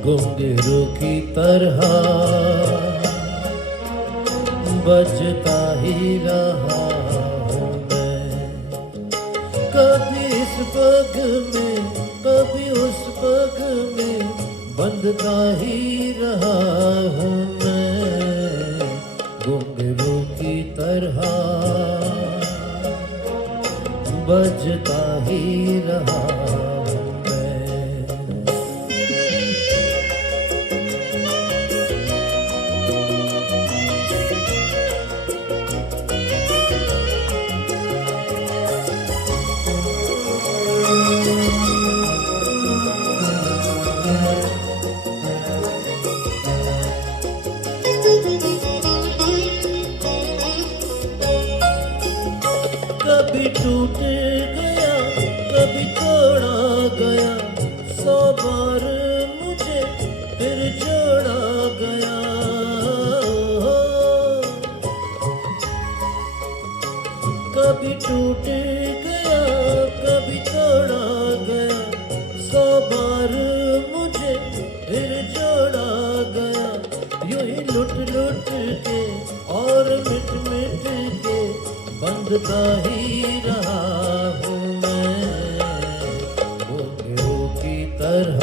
घुंघरू की तरह बजता ही रहा हूँ मैं। कभी इस पग में कभी उस पग में बंधता ही रहा हूँ मैं। घुंघरू की तरह बजता ही रहा हूँ मैं। कभी टूट गया कभी तोड़ा गया, 100 बार मुझे फिर जोड़ा गया। कभी टूट गया कभी तोड़ा गया, 100 बार मुझे फिर जोड़ा गया। यूं ही लुट लुट के और मिट मिट के बंधता ही रहा हूँ मैं। घुंघरू की तरह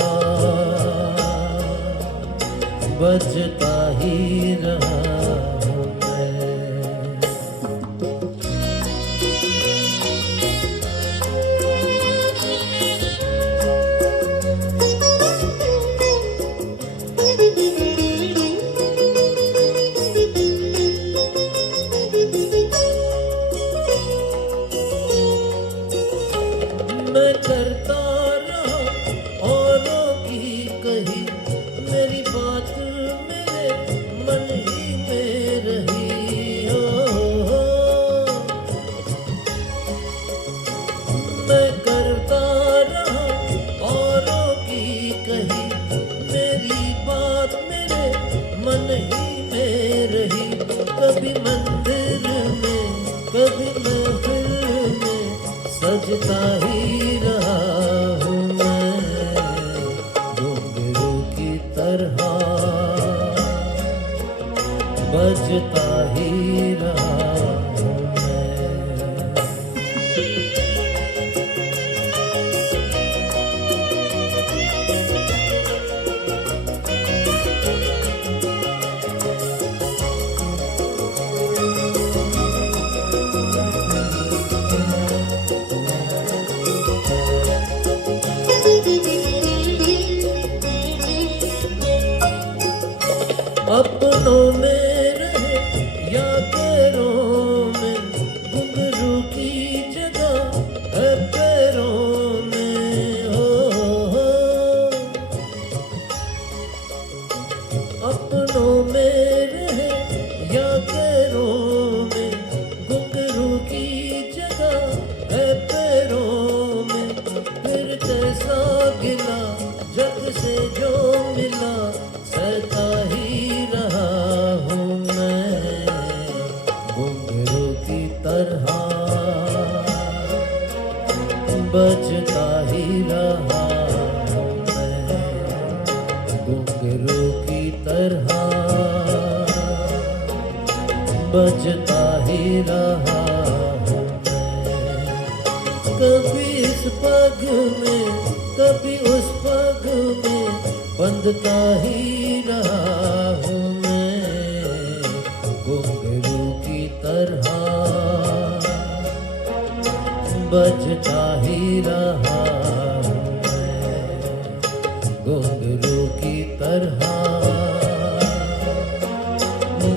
बजता ही रहा हूँ मैं। मैं करता रहा औरों की कही, मेरी बात मेरे मन ही में रही। हो मैं करता रहा औरों की कही, मेरी बात मेरे मन ही में रही। कभी मंदिर में कभी महफिल में सजता ही रहा हूँ मैं। घुंघरू की तरह बजता ही रहा हूँ मैं। अपनों में रहे या गैरों में, घुंघरू की जगह है पैरों में। हो अपनों में रहे या गैरों में, घुंघरू की जगह है पैरों में। फिर कैसा गिला जग से जो मिला, सहता ही रहा हूँ मैं। घुंघरू की तरह बजता ही रहा हूँ मैं। घुंघरू की तरह बजता ही रहा हूँ मैं। कभी इस पग में कभी उस पग में बंधता ही रहा हूँ मैं। घुंघरू की तरह बजता ही रहा हूँ मैं। घुंघरू की तरह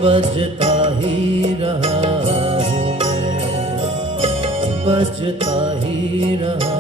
बजता ही रहा हूँ मैं। बजता ही रहा